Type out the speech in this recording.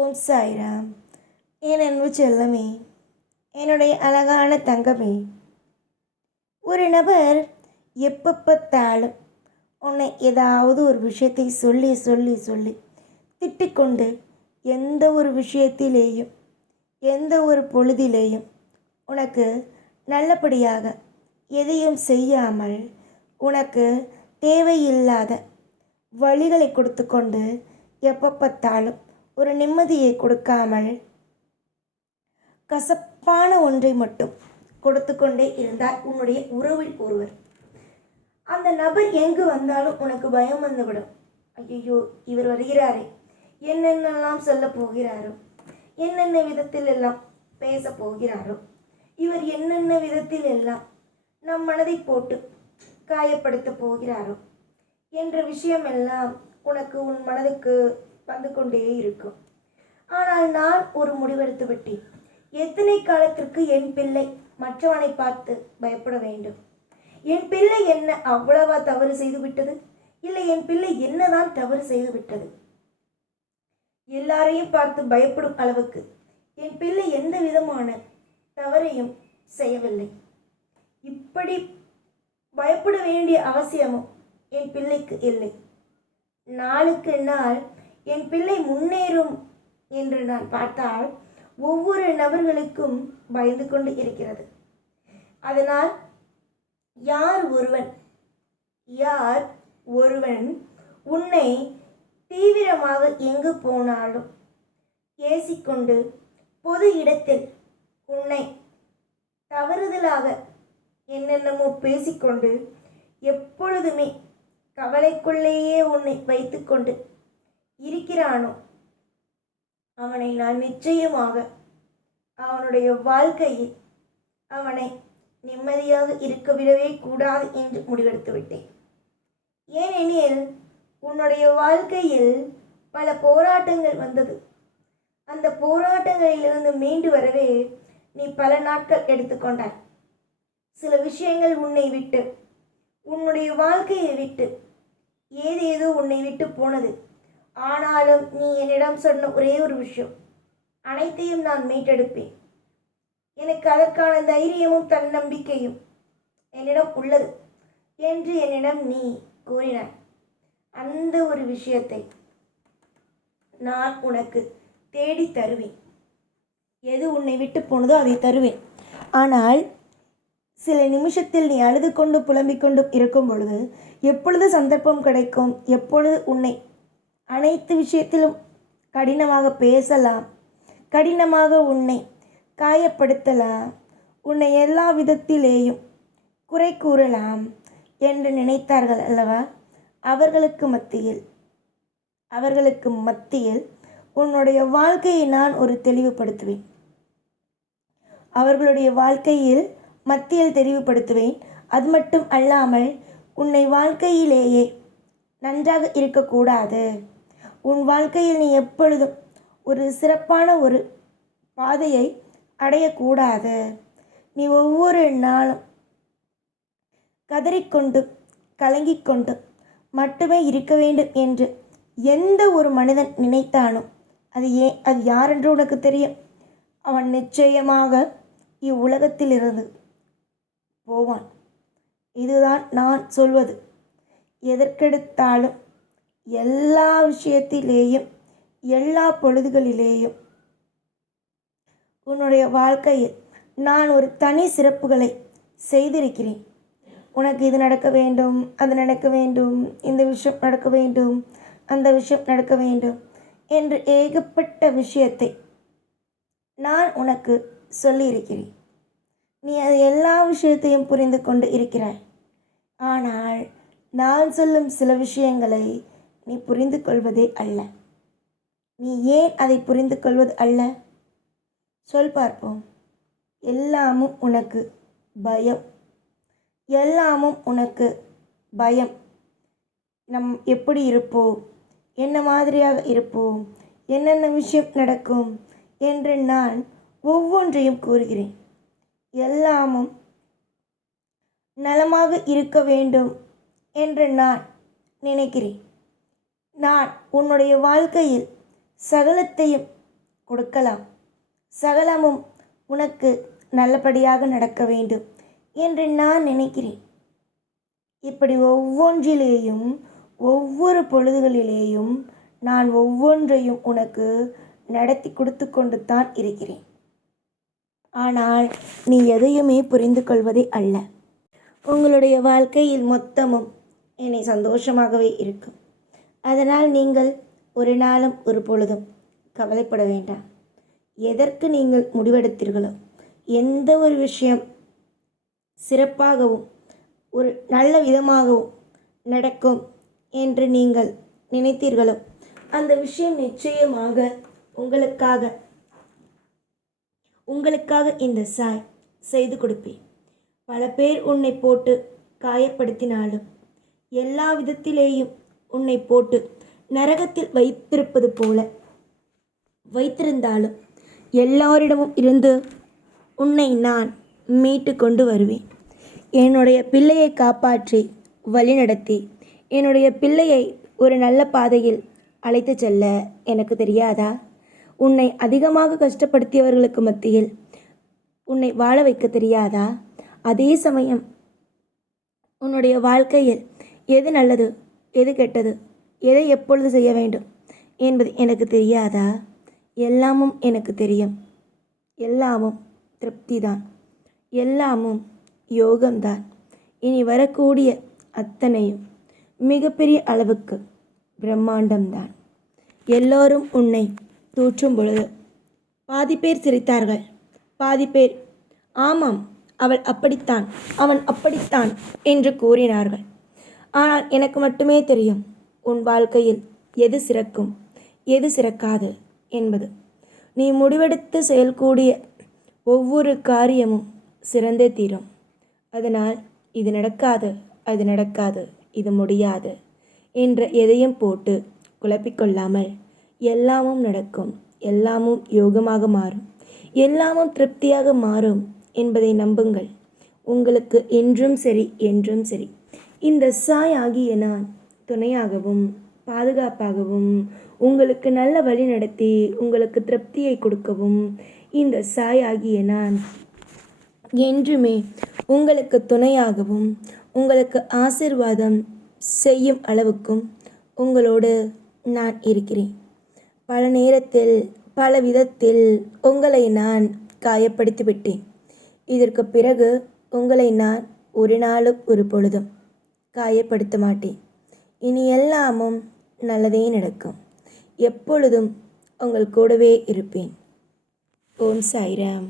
ஓம் சாய்ராம். என் அன்பு செல்லமே, என்னுடைய அழகான தங்கமே, ஒரு நபர் எப்போ பார்த்தாலும் உன்னை ஏதாவது ஒரு விஷயத்தை சொல்லி சொல்லி சொல்லி திட்டிக்கொண்டு எந்த ஒரு விஷயத்திலேயும் எந்த ஒரு பொழுதிலேயும் உனக்கு நல்லபடியாக எதையும் செய்யாமல் உனக்கு தேவையில்லாத வழிகளை கொடுத்து கொண்டு எப்போ பார்த்தாலும் ஒரு நிம்மதியை கொடுக்காமல் கசப்பான ஒன்றை மட்டும் கொடுத்து கொண்டே இருந்தார் உன்னுடைய உறவில் ஒருவர். அந்த நபர் எங்கு வந்தாலும் உனக்கு பயம் வந்துவிடும். ஐயோ, இவர் வருகிறாரே, என்னென்னலாம் சொல்ல போகிறாரோ, என்னென்ன விதத்தில் எல்லாம் பேச போகிறாரோ, இவர் என்னென்ன விதத்தில் எல்லாம் நம் மனதை போட்டு காயப்படுத்த போகிறாரோ என்ற விஷயமெல்லாம் உனக்கு உன் மனதுக்கு வந்து கொண்டே இருக்கும். ஆனால் நான் ஒரு முடிவெடுத்து விட்டேன். எத்தனை காலத்திற்கு என் பிள்ளை மற்றவனை பார்த்து பயப்பட வேண்டும்? என் பிள்ளை என்ன அவ்வளவா தவறு செய்து விட்டது? இல்லை, என் பிள்ளை என்னதான் தவறு செய்து விட்டது? எல்லாரையும் பார்த்து பயப்படும் அளவுக்கு என் பிள்ளை எந்த விதமான தவறையும் செய்யவில்லை. இப்படி பயப்பட வேண்டிய அவசியமும் என் பிள்ளைக்கு இல்லை. நாளுக்கு நாள் என் பிள்ளை முன்னேறும் என்று நான் பார்த்தால் ஒவ்வொரு நபர்களுக்கும் பயந்து கொண்டு இருக்கிறது. அதனால் யார் ஒருவன் உன்னை தீவிரமாக எங்கு போனாலும் ஏசிக்கொண்டு பொது இடத்தில் உன்னை தவறுதலாக என்னென்னமோ பேசிக்கொண்டு எப்பொழுதுமே கவலைக்குள்ளேயே உன்னை வைத்துக்கொண்டு இருக்கிறானோ, அவனை நான் நிச்சயமாக அவனுடைய வாழ்க்கையில் அவனை நிம்மதியாக இருக்க விடவே கூடாது என்று முடிவெடுத்து விட்டேன். ஏனெனில் உன்னுடைய வாழ்க்கையில் பல போராட்டங்கள் வந்தது. அந்த போராட்டங்களிலிருந்து மீண்டு வரவே நீ பல நாட்கள் எடுத்துக்கொண்டாய். சில விஷயங்கள் உன்னை விட்டு, உன்னுடைய வாழ்க்கையை விட்டு ஏதேதோ உன்னை விட்டு போனது. ஆனாலும் நீ என்னிடம் சொன்ன ஒரே ஒரு விஷயம், அனைத்தையும் நான் மீட்டெடுப்பேன், எனக்கு அதற்கான தைரியமும் தன்னம்பிக்கையும் என்னிடம் உள்ளது என்று என்னிடம் நீ கூறினாய். அந்த ஒரு விஷயத்தை நான் உனக்கு தேடி தருவேன். எது உன்னை விட்டு போனதோ அதை தருவேன். ஆனால் சில நிமிஷத்தில் நீ அழுது கொண்டு புலம்பிக் கொண்டு இருக்கும் பொழுது எப்பொழுது சந்தர்ப்பம் கிடைக்கும், எப்பொழுது உன்னை அனைத்து விஷயத்திலும் கடினமாக பேசலாம், கடினமாக உன்னை காயப்படுத்தலாம், உன்னை எல்லா விதத்திலேயும் குறை கூறலாம் என்று நினைத்தார்கள் அல்லவா? அவர்களுக்கு மத்தியில் உன்னுடைய வாழ்க்கையை நான் ஒரு தெளிவுபடுத்துவேன். அவர்களுடைய வாழ்க்கையில் மத்தியில் தெளிவுபடுத்துவேன். அது மட்டும் அல்லாமல் உன்னை வாழ்க்கையிலேயே நன்றாக இருக்கக்கூடாது, உன் வாழ்க்கையில் நீ எப்பொழுதும் ஒரு சிறப்பான ஒரு பாதையை அடையக்கூடாது, நீ ஒவ்வொரு நாளும் கதறிக்கொண்டு கலங்கிக் கொண்டு மட்டுமே இருக்க வேண்டும் என்று எந்த ஒரு மனிதன் நினைத்தானோ அது யாரென்று உனக்கு தெரியும். அவன் நிச்சயமாக இவ்வுலகத்திலிருந்து போவான். இதுதான் நான் சொல்வது. எதற்கெடுத்தாலும் எல்லா விஷயத்திலேயும் எல்லா பொழுதுகளிலேயும் உன்னுடைய வாழ்க்கையில் நான் ஒரு தனி சிறப்புகளை செய்திருக்கிறேன். உனக்கு இது நடக்க வேண்டும், அது நடக்க வேண்டும், இந்த விஷயம் நடக்க வேண்டும், அந்த விஷயம் நடக்க வேண்டும் என்று ஏகப்பட்ட விஷயத்தை நான் உனக்கு சொல்லியிருக்கிறேன். நீ அது எல்லா விஷயத்தையும் புரிந்து கொண்டு இருக்கிறாய். ஆனால் நான் சொல்லும் சில விஷயங்களை நீ புரிந்து கொள்வதே அல்ல. நீ ஏன் அதை புரிந்து கொள்வது அல்ல? சொல் பார்ப்போம். எல்லாமும் உனக்கு பயம். நம் எப்படி இருப்போம், என்ன மாதிரியாக இருப்போம், என்னென்ன விஷயம் நடக்கும் என்று நான் ஒவ்வொன்றையும் கூறுகிறேன். எல்லாமும் நலமாக இருக்க வேண்டும் என்று நான் நினைக்கிறேன். நான் உன்னுடைய வாழ்க்கையில் சகலத்தையும் கொடுக்கலாம். சகலமும் உனக்கு நல்லபடியாக நடக்க வேண்டும் என்று நான் நினைக்கிறேன். இப்படி ஒவ்வொன்றிலேயும் ஒவ்வொரு பொழுதுகளிலேயும் நான் ஒவ்வொன்றையும் உனக்கு நடத்தி கொடுத்து கொண்டு தான் இருக்கிறேன். ஆனால் நீ எதையுமே புரிந்து கொள்வதே அல்ல. உங்களுடைய வாழ்க்கையில் மொத்தமும் என்னை சந்தோஷமாகவே இருக்கும். அதனால் நீங்கள் ஒரு நாளும் ஒரு பொழுதும் கவலைப்பட வேண்டாம். எதற்கு நீங்கள் முடிவெடுத்தீர்களோ, எந்த ஒரு விஷயம் சிறப்பாகவும் ஒரு நல்ல விதமாகவும் நடக்கும் என்று நீங்கள் நினைத்தீர்களோ, அந்த விஷயம் நிச்சயமாக உங்களுக்காக இந்த சாய் செய்து கொடுப்பேன். பல பேர் உன்னை போட்டு காயப்படுத்தினாலும், எல்லா விதத்திலேயும் உன்னை போட்டு நரகத்தில் வைத்திருப்பது போல வைத்திருந்தாலும், எல்லாரிடமும் இருந்து உன்னை நான் மீட்டு கொண்டு வருவேன். என்னுடைய பிள்ளையை காப்பாற்றி வழிநடத்தி என்னுடைய பிள்ளையை ஒரு நல்ல பாதையில் அழைத்து செல்ல எனக்கு தெரியாதா? உன்னை அதிகமாக கஷ்டப்படுத்தியவர்களுக்கு மத்தியில் உன்னை வாழ வைக்க தெரியாதா? அதே சமயம் உன்னுடைய வாழ்க்கையில் எது நல்லது, எது கெட்டது, எதை எப்பொழுது செய்ய வேண்டும் என்பது எனக்கு தெரியாதா? எல்லாமும் எனக்கு தெரியும். எல்லாமும் திருப்திதான், எல்லாமும் யோகம்தான். இனி வரக்கூடிய அத்தனையும் மிகப்பெரிய அளவுக்கு பிரம்மாண்டம்தான். எல்லோரும் உன்னை தூற்றும் பொழுது பாதி பேர் சிரித்தார்கள், பாதி பேர் ஆமாம் அவள் அப்படித்தான், அவன் அப்படித்தான் என்று கூறினார்கள். ஆனால் எனக்கு மட்டுமே தெரியும் உன் வாழ்க்கையில் எது சிறக்கும், எது சிறக்காது என்பது. நீ முடிவெடுத்து செயல்கூடிய ஒவ்வொரு காரியமும் சிறந்தே தீரும். அதனால் இது நடக்காது, அது நடக்காது, இது முடியாது என்ற எதையும் போட்டு குழப்பிக்கொள்ளாமல் எல்லாமும் நடக்கும், எல்லாமும் யோகமாக மாறும், எல்லாமும் திருப்தியாக மாறும் என்பதை நம்புங்கள். உங்களுக்கு என்றும் சரி, என்றும் சரி இந்த சாய் ஆகிய நான் துணையாகவும் பாதுகாப்பாகவும் உங்களுக்கு நல்ல வழி நடத்தி உங்களுக்கு திருப்தியை கொடுக்கவும் இந்த சாய் ஆகிய நான் என்றுமே உங்களுக்கு துணையாகவும் உங்களுக்கு ஆசீர்வாதம் செய்யும் அளவுக்கும் உங்களோடு நான் இருக்கிறேன். பல நேரத்தில் பல விதத்தில் உங்களை நான் காயப்படுத்தி விட்டேன். இதற்கு பிறகு உங்களை நான் ஒரு நாளும் ஒரு பொழுதும் காயப்படுத்த மாட்டேன். இனி எல்லாமும் நல்லதே நடக்கும். எப்பொழுதும் உங்கள் கூடவே இருப்பேன். ஓம் சாய்ராம்.